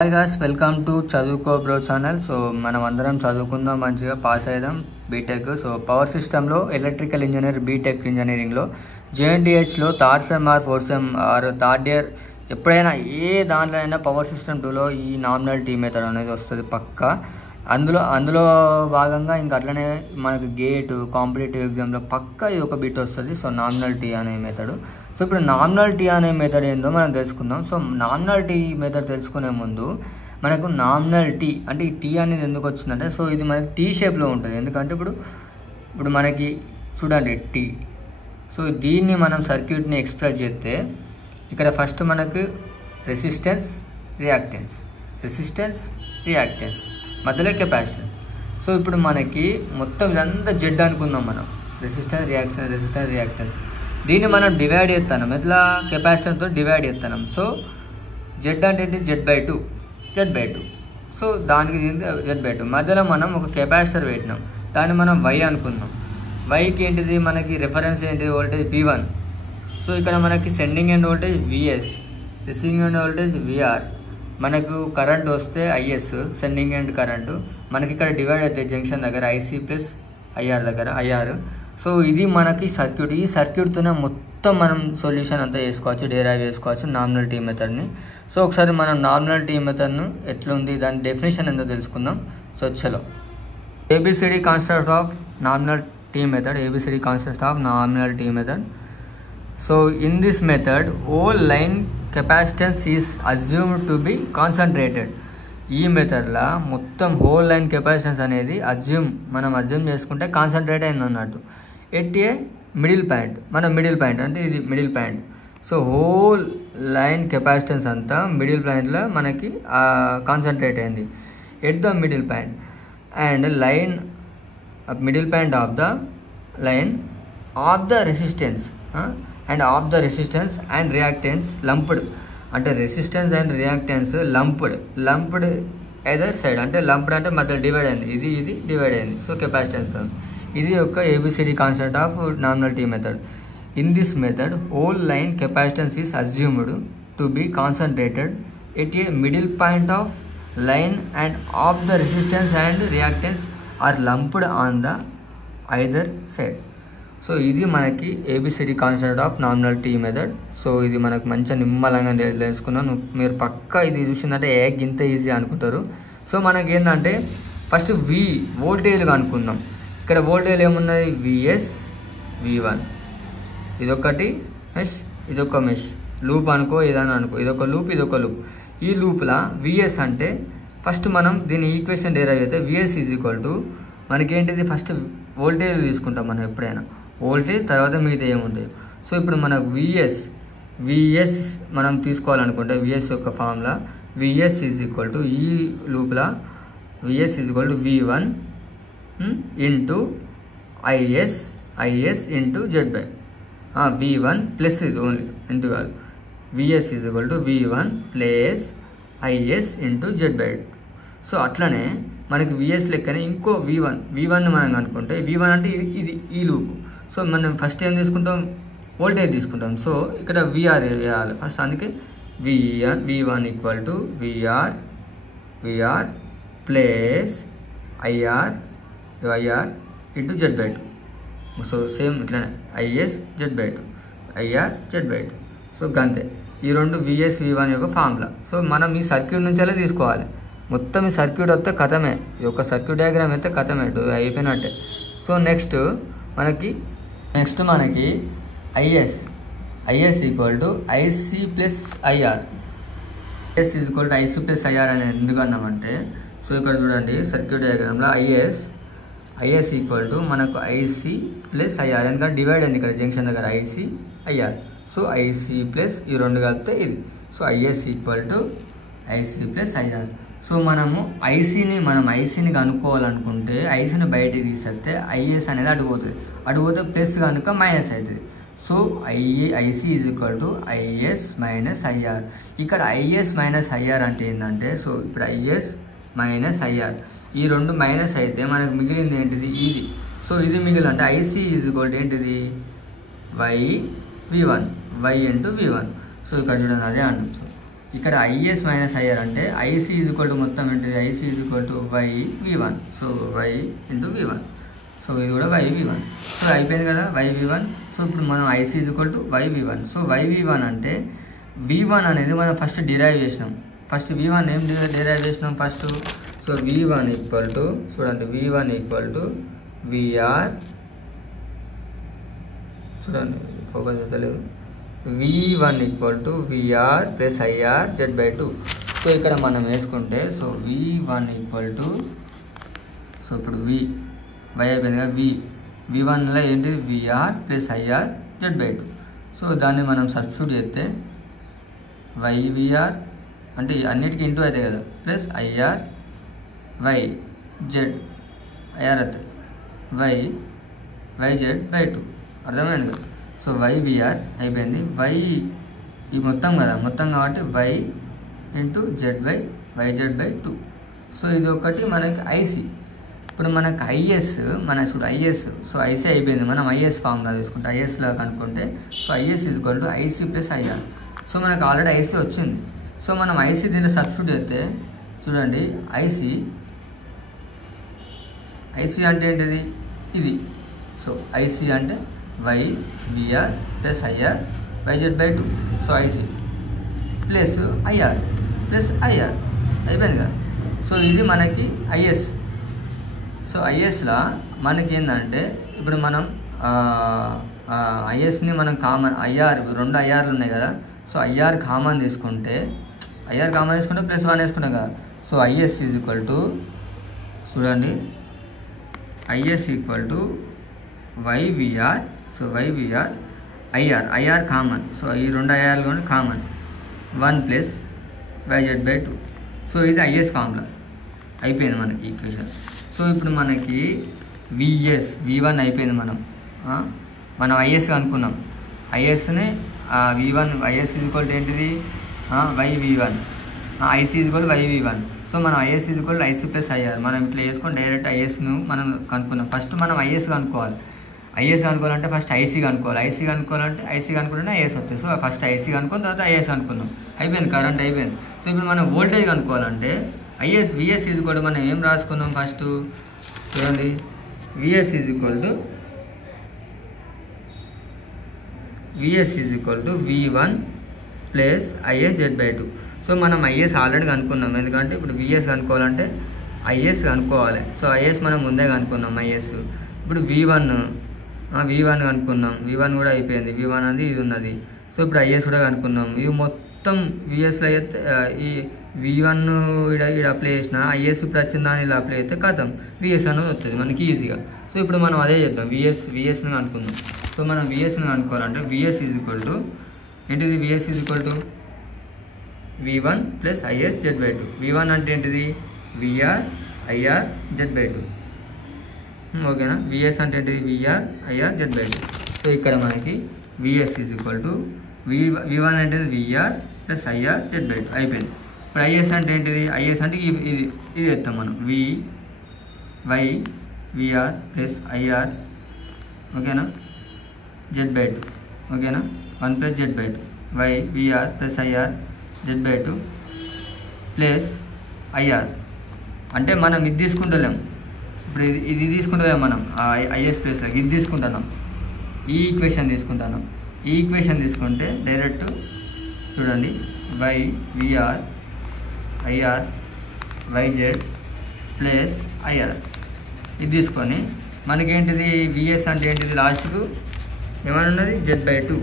Hi guys, welcome to చదువుకో bro channel. So మనం అందరం చదువుకుందాం, మంచిగా పాస్ అయ్యాం బీటెక్. సో పవర్ సిస్టంలో ఎలక్ట్రికల్ ఇంజనీర్ బీటెక్ ఇంజనీరింగ్లో జేఎన్టీహెచ్లో third sem or fourth sem or third year ఎప్పుడైనా ఏ దాంట్లో అయినా పవర్ సిస్టమ్ 2లో ఈ నామినల్ టీ మెథడ్ అనేది వస్తుంది పక్కా. అందులో భాగంగా ఇంకా అట్లనే మనకి గేట్ కాంపిటేటివ్ ఎగ్జామ్లో పక్కా ఇది ఒక బిట్ వస్తుంది. సో నామినల్ టీ అనే మెథడ్. సో ఇప్పుడు నామినల్ టీ అనే మెథడ్ ఏందో మనం తెలుసుకుందాం. సో నామినల్ టీ మెథడ్ తెలుసుకునే ముందు మనకు నామినల్ టీ అంటే ఈ టీ అనేది ఎందుకు వచ్చిందంటే, సో ఇది మనకి టీ షేప్లో ఉంటుంది. ఎందుకంటే ఇప్పుడు మనకి చూడండి టీ. సో దీన్ని మనం సర్క్యూట్ని ఎక్స్ప్రెస్ చేస్తే ఇక్కడ ఫస్ట్ మనకు రెసిస్టెన్స్ రియాక్టెన్స్ మధ్యలో కెపాసిటెన్స్. సో ఇప్పుడు మనకి మొత్తం ఇదంతా జెడ్ అనుకుందాం మనం, రెసిస్టెన్స్ రియాక్టెన్స్. దీన్ని మనం డివైడ్ చేస్తున్నాం, ఎట్లా కెపాసిటెన్స్తో డివైడ్ చేస్తున్నాం. సో జెడ్ అంటే ఏంటి, జెడ్ బై టూ. సో దానికి జెడ్ బై టూ మధ్యలో మనం ఒక కెపాసిటర్ పెట్టినాం, దాన్ని మనం వై అనుకుందాం. వైకి ఏంటిది మనకి రిఫరెన్స్ ఏంటిది, వోల్టేజ్ V1. సో ఇక్కడ మనకి sending end voltage VS, receiving end voltage VR. మనకు కరెంట్ వస్తే IS సెండింగ్ ఎండ్ కరెంటు. మనకి ఇక్కడ డివైడ్ అవుతాయి జంక్షన్ దగ్గర IC ప్లస్ IR దగ్గర IR. సో ఇది మనకి సర్క్యూట్. ఈ సర్క్యూట్తోనే మొత్తం మనం సొల్యూషన్ అంతా చేసుకోవచ్చు, డెరైవ్ చేసుకోవచ్చు నామినల్ టీ మెథడ్ని. సో ఒకసారి మనం నామినల్ టీ మెథడ్ను ఎట్లుంది దాని డెఫినేషన్ ఎంతో తెలుసుకుందాం. సో చలో, ABCD concept of nominal T method. So in this method, whole line capacitance is assumed to be concentrated. ఈ మెథడ్లో మొత్తం హోల్ లైన్ కెపాసిటెన్స్ అనేది మనం అజ్యూమ్ చేసుకుంటే కాన్సన్ట్రేట్ అయింది అన్నట్టు. ఎట్ ఏ మిడిల్ పాయింట్ అంటే ఇది middle point. So whole line capacitance అంతా మిడిల్ పాయింట్లో మనకి కాన్సన్ట్రేట్ అయింది at the middle point. And middle point of the line of the resistance and reactance lumped. అంటే resistance and reactance lumped either side. అంటే lumped అంటే మధ్యలో divide అయింది, ఇది డివైడ్ అయింది. సో కెపాసిటెన్స్ ఇది ఒక ABCD concept of nominal T method. In this method whole line capacitance is assumed to be concentrated at a middle point of line and of the resistance and reactance are lumped on the either side. So ఇది మనకి ABCD concept of nominal T method. So ఇది మనకు మంచిగా నిమ్మలంగా తెలుసుకున్నాను. మీరు పక్కా ఇది చూసిందంటే ఇంత ఈజీ అనుకుంటారు. సో మనకి ఏంటంటే ఫస్ట్ వోల్టేజ్గా అనుకుందాం. ఇక్కడ వోల్టేజ్ ఏమున్నది, VS V1. ఇదొకటి మెష్, ఇదొక మెష్, లూప్ అనుకో, ఏదైనా అనుకో. ఇదొక లూప్. ఈ లూప్లో VS అంటే ఫస్ట్ మనం దీని ఈక్వేషన్ డెరైవ్ అయితే VS ఈజ్ ఈక్వల్ టు మనకేంటిది, ఫస్ట్ వోల్టేజ్ తీసుకుంటాం మనం ఎప్పుడైనా. వోల్టేజ్ తర్వాత మిగతా ఏముంటాయి. సో ఇప్పుడు మనకు VS మనం తీసుకోవాలనుకుంటే VS యొక్క formula VS is equal to ఈ లూప్లా VS is equal to V1 into IS into Z by V1 plus ఇది ఓన్లీ ఇంటూ కాదు. VS is equal to V1 plus IS into Z by. So అట్లనే మనకి VS లెక్కనే ఇంకో V1 మనం అనుకుంటే V1 అంటే ఇది ఈ లూపు. సో మనం ఫస్ట్ ఏం తీసుకుంటాం, వోల్టేజ్ తీసుకుంటాం. సో ఇక్కడ VR వేయాలి ఫస్ట్. అందుకే V1 equal to VR plus IR into Z by 2. So same ఇట్లనే IS Z by 2 IR Z by 2. So గంతే ఈ రెండు VS V1 యొక్క ఫార్ములా. సో మనం ఈ సర్క్యూట్ నుంచే తీసుకోవాలి. మొత్తం ఈ సర్క్యూట్ వస్తే కథమే, ఈ యొక్క సర్క్యూట్ డయాగ్రామ్ అయితే కథమే, అయిపోయినట్టే. సో నెక్స్ట్ మనకి IS equal to IC plus IR. IS equal to IC plus IR అనేది ఎందుకు అన్నామంటే, సో ఇక్కడ చూడండి సర్క్యూట్ డయాగ్రామ్లో IS ఈక్వల్ టు మనకు IC ప్లస్ IR. ఎందుకంటే డివైడ్ అయింది ఇక్కడ జంక్షన్ దగ్గర IC IR. So IC plus ఈ రెండు కలిపితే ఇది. So IS equal to IC plus IR. So మనము ఐసీని కనుక్కోవాలనుకుంటే ఐసీని బయటికి తీసేస్తే IS అనేది అడిగిపోతే ప్లస్ కనుక మైనస్ అవుతుంది. So IC is equal to IS minus IR. ఇక్కడ IS మైనస్ IR అంటే ఏంటంటే, సో ఇప్పుడు IS మైనస్ IR ఈ రెండు మైనస్ అయితే మనకు మిగిలింది ఏంటిది, ఇది. సో ఇది మిగిలిందంటే IC ఈజ్ ఈక్వల్ టు ఏంటిది, Y ఇంటూ V1. సో ఇక్కడ చూడండి అదే అంటాం. సో ఇక్కడ ఐఎస్ మైనస్ ఐఆర్ అంటే ఐసీ ఈజ్ ఈక్వల్ టు మొత్తం ఏంటిది, IC is equal to Y V one. So Y into V one. So ఇది కూడా వై వి1. సో అయిపోయింది కదా వై వి1. సో ఇప్పుడు మనం IC is equal to Y V one. So Y V one అంటే వి1 అనేది మనం ఫస్ట్ డిరైవ్ చేసినాం. ఫస్ట్ వి1 ఏం డిరైవ్ చేసినాం first. So V one equal to చూడండి, వి1 ఈక్వల్ టు విఆర్, చూడండి ఫోకస్ చేస్తలేదు, v1 equal to VR plus IR z/2. So ఇక్కడ మనం వేసుకుంటే so v1 equal to, so ఇప్పుడు వై అయిపోయింది కదా, v1లో ఏంటి VR plus IR z/2. So దాన్ని మనం సబ్స్టిట్యూట్ చేస్తే వై విఆర్ అంటే అన్నిటికీ ఇంటూ అవుతాయి కదా, plus IR Y Z, IR అవుతుంది వై z/2. అర్థమైంది కదా. సో వై విఆర్ అయిపోయింది, వై ఈ మొత్తం కదా, మొత్తం కాబట్టి వై ఇంటూ YZ/2. సో ఇది ఒకటి మనకి ఐసీ. ఇప్పుడు మనకు ఐఎస్, చూడు ఐఎస్, సో ఐసీ అయిపోయింది. మనం ఐఎస్ ఫార్ములా తీసుకుంటే ఐఎస్లో కనుక్కుంటే so IS is equal to IC plus IR. So మనకు ఆల్రెడీ ఐసీ వచ్చింది. సో మనం ఐసీ దీన్ని సబ్స్టిట్యూట్ చేస్తే చూడండి, ఐసీ అంటే ఏంటిది ఇది. సో ఐసీ అంటే Y VR plus IR YZ/2. So IC plus IR plus IR అయిపోయింది కదా. సో ఇది మనకి ఐఎస్. సో ఐఎస్లో మనకి ఏంటంటే ఇప్పుడు మనం ఐఎస్ని మనం కామన్, ఐఆర్ రెండు ఐఆర్లు ఉన్నాయి కదా. సో ఐఆర్ కామన్ తీసుకుంటే ప్లస్ 1 వేసుకుంటాం కదా. So IS is equal to చూడండి, IS equal to YVR. So YVR IR common. So ఈ రెండు ఐఆర్లు కూడా కామన్, 1 ప్లస్ YZ/2. సో ఇది ఐఎస్ ఫార్ములా అయిపోయింది మనకి ఈక్వేషన్. సో ఇప్పుడు మనకి v1 అయిపోయింది. మనం ఐఎస్ అనుకున్నాం. ఐఎస్ని v1 IS is equal to ఏంటిది YV1, IC is equal YV1. So మనం IS is equal IC plus IR. మనం ఇట్లా చేసుకొని డైరెక్ట్ ఐఎస్ను మనం కనుక్కున్నాం. ఫస్ట్ మనం ఐఎస్ కనుక్కోవాలి. ఐఎస్ కనుక్కోవాలంటే ఫస్ట్ ఐసీ కనుక్కోవాలి. ఐసీ కనుక్కోవాలంటే ఐఎస్ వస్తుంది. సో ఫస్ట్ ఐసీ కనుక్కొని తర్వాత ఐఎస్ అనుకున్నాం. అయిపోయింది, కరెంట్ అయిపోయింది. సో ఇప్పుడు మనం వోల్టేజ్ కనుక్కోవాలంటే విఎస్ ఈజ్ ఈక్వల్ టు మనం ఏం రాసుకున్నాం ఫస్ట్ చూడండి, VS is equal to v1 plus IS/2. So మనం ఐఎస్ ఆల్రెడీ కనుక్కున్నాం. ఎందుకంటే ఇప్పుడు విఎస్ కనుక్కోవాలంటే ఐఎస్ కనుక్కోవాలి. సో ఐఎస్ మనం ముందే కనుక్కున్నాం ఐఎస్. ఇప్పుడు v1 కనుక్కున్నాం. v1 కూడా అయిపోయింది. v1 అనేది ఇది ఉన్నది. సో ఇప్పుడు ఐఎస్ కూడా కనుక్కున్నాం. ఇవి మొత్తం విఎస్లో అయితే ఈ v1 ఇక్కడ అప్లై చేసిన ఐఎస్ ఇప్పుడు వచ్చిన దాన్ని ఇలా అప్లై అయితే కథం విఎస్ అనేది వస్తుంది మనకి ఈజీగా. సో ఇప్పుడు మనం అదే చేద్దాం, విఎస్ని కనుక్కుందాం. సో మనం విఎస్ని కనుక్కోవాలంటే విఎస్ ఈజ్ ఈక్వల్ టు ఏంటిది, VS is equal to v1 plus IS/2. v1 అంటే ఏంటిది విఆర్ ఐఆర్ Z/2. ఓకేనా. విఎస్ అంటే ఏంటిది విఆర్ ఐఆర్ Z/2. సో ఇక్కడ మనకి VS is equal to v1 అంటే విఆర్ ప్లస్ ఐఆర్ Z/2 అయిపోయింది. ఇప్పుడు ఐఎస్ అంటే ఏంటిది, ఐఎస్ అంటే ఇది ఎత్తాం మనం వై విఆర్ ప్లస్ ఐఆర్, ఓకేనా, Z/2. ఓకేనా, 1 plus Z/2 Y VR plus IR Z/2 plus IR. అంటే మనం ఇది తీసుకుంటలేం. ఇప్పుడు ఇది తీసుకుంటలేం మనం ఐఎస్ ప్లస్లో ఇది తీసుకుంటున్నాం. ఈ ఈక్వేషన్ తీసుకుంటే డైరెక్ట్ చూడండి, Y VR IR YZ plus IR ఇది తీసుకొని మనకేంటిది విఎస్ అంటే ఏంటిది లాస్ట్కు ఏమైనా ఉన్నది Z/2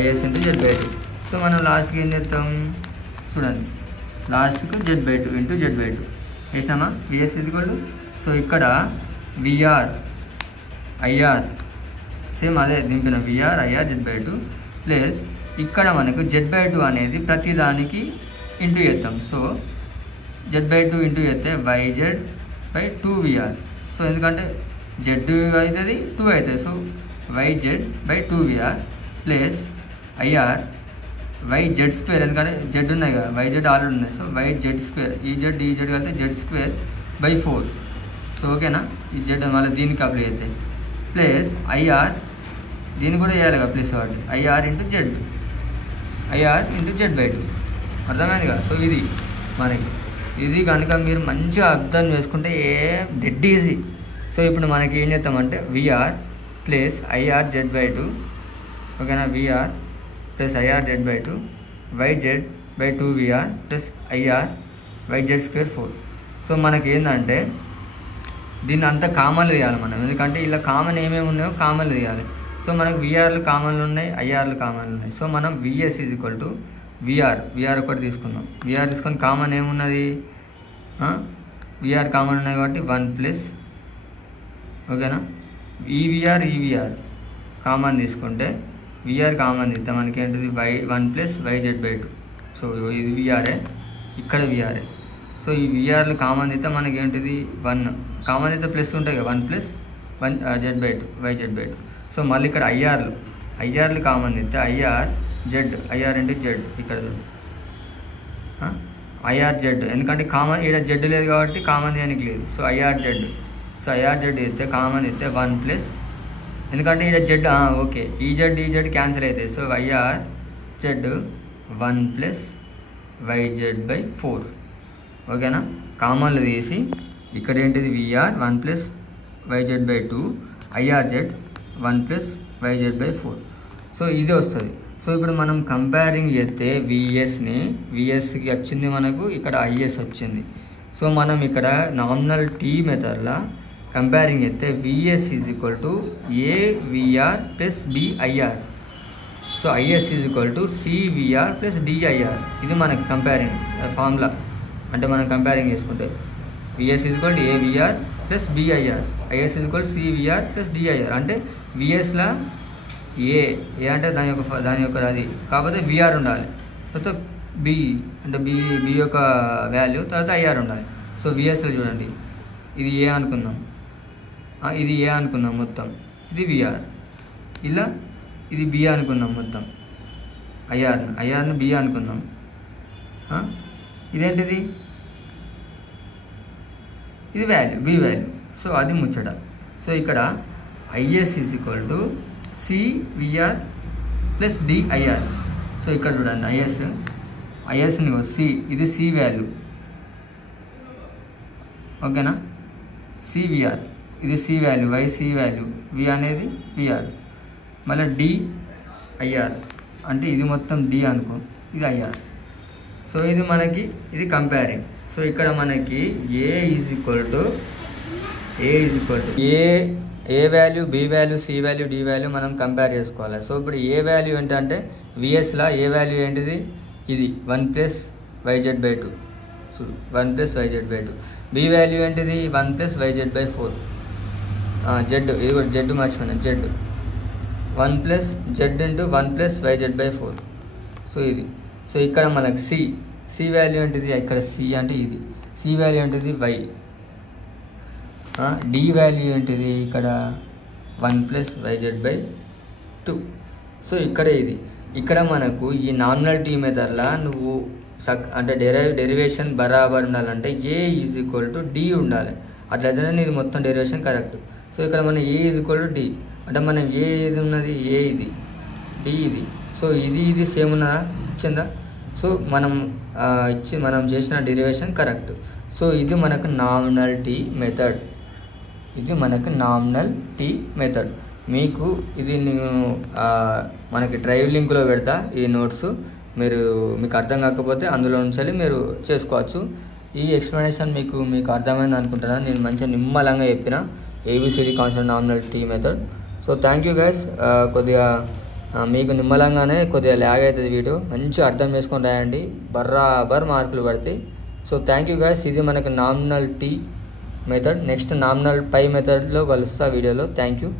is into Z/2. So మనం లాస్ట్కి ఏం చేస్తాం చూడండి, లాస్ట్కు Z/2 ఇంటూ Z/2 వేసినామా. VS is equal to, so ఇక్కడ విఆర్ ఐఆర్ సేమ్ అదే దింపిన విఆర్ ఐఆర్ Z/2 ప్లస్ ఇక్కడ మనకు Z/2 అనేది ప్రతిదానికి ఇంటూ చేస్తాం. సో Z/2 ఇంటూ చేస్తే YZ/2VR. సో ఎందుకంటే Z అవుతుంది 2 అవుతుంది. So YZ/2VR plus IR YZ², ఎందుకంటే Z ఉన్నాయి కదా, YZ ఆల్రెడీ ఉన్నాయి. సో YZ², ఈ Z కలితే Z²/4. సో ఓకేనా. ఈ Z మళ్ళీ దీనికి అప్లై చేస్తే ప్లస్ ఐఆర్, దీన్ని కూడా వేయాలి కదా ప్లస్ కాబట్టి IR into Z. IR into Z by two. అర్థమైంది కదా. సో ఇది మనకి ఇది కనుక మీరు మంచిగా అర్థం చేసుకుంటే డెడ్ ఈజీ. సో ఇప్పుడు మనకి ఏం చేస్తామంటే VR plus IR Z by two, ఓకేనా, VR plus IR Z by two YZ by two VR plus IR YZ square 4. So మనకి ఏంటంటే దీన్ని అంతా కామన్లు తీయాలి మనం, ఎందుకంటే ఇలా కామన్ ఏమేమి ఉన్నాయో కామన్లు తీయాలి. సో మనకు విఆర్లు కామన్లు ఉన్నాయి, ఐఆర్లు కామన్లు ఉన్నాయి. సో మనం VS is equal to VR ఒకటి తీసుకుందాం. విఆర్ తీసుకొని కామన్ ఏమున్నది, విఆర్ కామన్ ఉన్నాయి కాబట్టి 1 ప్లస్, ఓకేనా, ఈవిఆర్ కామన్ తీసుకుంటే విఆర్ కామన్ తీస్తే మనకి ఏంటిది 1 plus YZ by two. So ఇది విఆర్ఏ, ఇక్కడ విఆర్ఏ. సో ఈ విఆర్లు కామన్ తీస్తే మనకి ఏంటిది 1 కామన్ తీస్తే ప్లస్ ఉంటాయి కదా, 1 plus 1 Z by two YZ by two. So మళ్ళీ ఇక్కడ ఐఆర్లు కామన్ తీస్తే ఐఆర్ ఇంటూ జెడ్, ఇక్కడ ఐఆర్ జెడ్, ఎందుకంటే కామన్ ఇక్కడ జెడ్ లేదు కాబట్టి కామన్ దేనికి లేదు. So IR Z, so IR Z ఇస్తే కామన్ ఇస్తే 1 ప్లస్, ఎందుకంటే ఇక్కడ జెడ్ ఓకే, ఈ జెడ్ క్యాన్సిల్ అవుతాయి. So IR Z 1 plus YZ by 4, ఓకేనా. కామన్లు తీసి ఇక్కడ ఏంటిది VR 1 plus YZ by 2, IR Z 1 plus YZ by 4. So ఇది వస్తుంది. సో ఇప్పుడు మనం కంపేరింగ్ చేస్తే విఎస్కి వచ్చింది మనకు, ఇక్కడ ఐఎస్ వచ్చింది. సో మనం ఇక్కడ నామినల్ టీ మెథడ్లో కంపేరింగ్ చేస్తే VS is equal to AVR plus BIR. So IS is equal to CVR plus DIR. ఇది మనకి కంపేరింగ్ ఫార్ములా, అంటే మనం కంపేరింగ్ చేసుకుంటే VS is equal to AVR plus BIR, IS is equal CVR plus DIR. అంటే విఎస్లో ఏ అంటే దాని యొక్క అది కాకపోతే విఆర్ ఉండాలి, తర్వాత బి అంటే బి యొక్క వాల్యూ, తర్వాత ఐఆర్ ఉండాలి. సో విఎస్లో చూడండి, ఇది ఏ అనుకుందాం, ఇది ఏ అనుకుందాం మొత్తం, ఇది విఆర్, ఇలా ఇది బి అనుకుందాం మొత్తం, ఐఆర్ను బి అనుకుందాం. ఇదేంటిది, ఇది వాల్యూ, బి వాల్యూ. సో అది ముచ్చట. సో ఇక్కడ IS is equal to CVR plus DIR. So ఇక్కడ చూడండి ఐఎస్ని సి, ఇది సి వాల్యూ, ఓకేనా, సివిఆర్ ఇది C value, Y C value, V అనేది విఆర్, మళ్ళీ డిఐఆర్ అంటే ఇది మొత్తం డి అనుకో, ఇది ఐఆర్. సో ఇది మనకి ఇది కంపేరింగ్. సో ఇక్కడ మనకి A is equal to A value, B value, C value, D value మనం కంపేర్ చేసుకోవాలి. సో ఇప్పుడు ఏ వాల్యూ ఏంటంటే విఎస్లో ఏ వాల్యూ ఏంటిది, ఇది 1 plus YZ by 2, 1 plus YZ by 2. B value ఏంటిది 1 ప్లస్ వైజెడ్ బై 4. జెడ్, ఇది కూడా జెడ్ మర్చిపోయినా, Z 1 plus Z into 1 plus YZ by 4. So ఇది. సో ఇక్కడ మనకి సి వాల్యూ ఏంటిది, ఇక్కడ సి అంటే ఇది, సి వాల్యూ ఏంటిది వై, డి వాల్యూ ఏంటిది ఇక్కడ 1 ప్లస్ వైజెడ్ బై 2. సో ఇక్కడ ఇది, ఇక్కడ మనకు ఈ నామినాలిటీ మెథడ్లా నువ్వు అంటే డెరివేషన్ బరాబర్ ఉండాలంటే ఏ ఈజ్ ఈక్వల్ టు డి ఉండాలి, అట్లయితేనే నీది మొత్తం డెరివేషన్ కరెక్ట్. సో ఇక్కడ మనం ఏ ఈజ్ ఈక్వల్ టు డి అంటే మనం ఏ ఇది ఉన్నది, ఏ ఇది, డి ఇది. సో ఇది సేమ్ ఉన్నదా, ఇచ్చిందా. సో మనం చేసిన డెరివేషన్ కరెక్ట్. సో ఇది మనకు నామినల్ టీ మెథడ్, మీకు ఇది నేను మనకి డ్రైవ్ లింక్లో పెడతా ఈ నోట్స్, మీకు అర్థం కాకపోతే అందులో నుంచి మీరు చేసుకోవచ్చు. ఈ ఎక్స్ప్లెనేషన్ మీకు అర్థమైంది అనుకుంటున్నాను. నేను మంచిగా నిమ్మలంగా చెప్పిన ABCD concept nominal T method. So thank you guys. కొద్దిగా మీకు నిమ్మలంగానే కొద్దిగా ల్యాగ్ అవుతుంది వీడియో, మంచిగా అర్థం చేసుకొని రాయండి, బర్రాబర్ మార్కులు పడతాయి. So thank you guys. ఇది మనకు nominal T method. Next nominal pi మెథడ్లో కలుస్తా వీడియోలో. Thank you.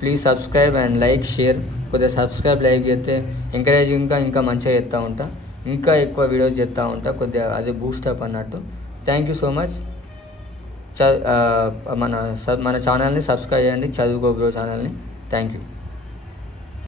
Please subscribe and like, share. కొద్దిగా సబ్స్క్రైబ్, లైక్ చేస్తే ఎంకరేజింగ్గా ఇంకా మంచిగా చేస్తూ ఉంటా, ఇంకా ఎక్కువ వీడియోస్ చేస్తూ ఉంటా, కొద్దిగా అది బూస్టప్ అన్నట్టు. Thank you so much. మన ఛానల్ని సబ్స్క్రైబ్ చేయండి, చదువుకో బ్రో ఛానల్ని. Thank you.